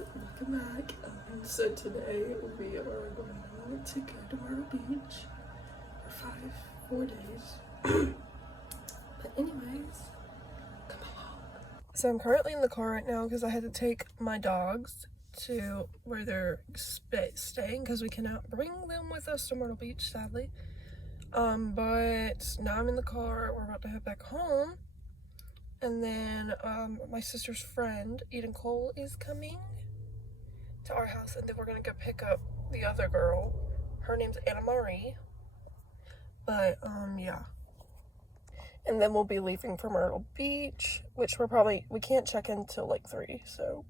welcome back. So today we are going to go to Myrtle Beach for 4 days. But anyways, come along. So I'm currently in the car right now because I had to take my dogs to where they're staying because we cannot bring them with us to Myrtle Beach, sadly. But now I'm in the car. We're about to head back home. And then my sister's friend, Eden Cole, is coming to our house, and then we're gonna go pick up the other girl. Her name's Anna Marie. But yeah. And then we'll be leaving for Myrtle Beach, which we can't check in till like 3, so.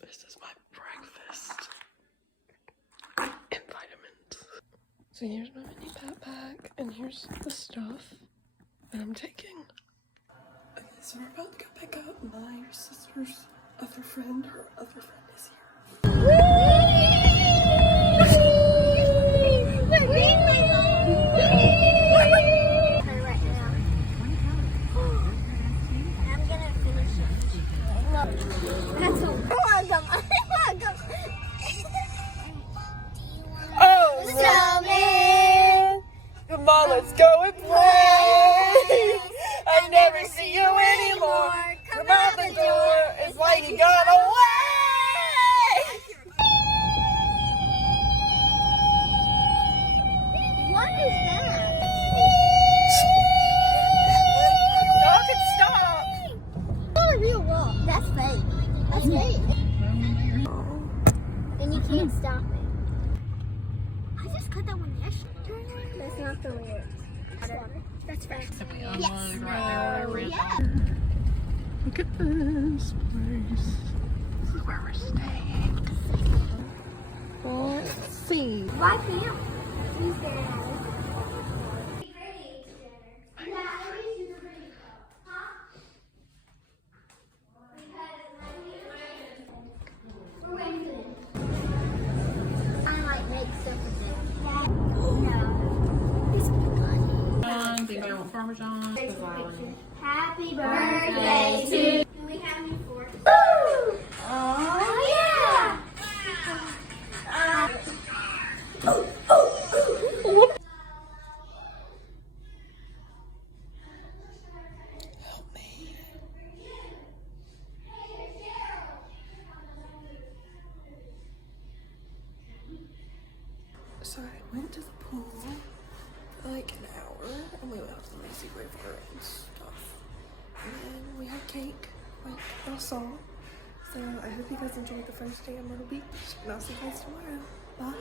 This is my breakfast. And vitamins. So here's my mini backpack, and here's the stuff that I'm taking. Okay, so we're about to go pick up my sister's other friend. Her other friend is here. Oh, snowman! Come on, let's go and play! I never see you anymore. Come out the door, it's like you got away! What is that? Y'all can stop! Not a real wall. That's fake. That's fake. And you can't stop it. I just cut that one yesterday. That's not the way it's water. That's fake. Yes. Yeah. Look at this place. This is where we're staying. Let's see. Why can't we stay? Anybody want Parmesan? Happy birthday to you. Can we have you for? Oh yeah! Help me. So I went to the pool for like an hour, and we went out to the Lazy River and stuff. And then we had cake, like y'all saw. So I hope you guys enjoyed the first day in Myrtle Beach, and I'll see you guys tomorrow. Bye.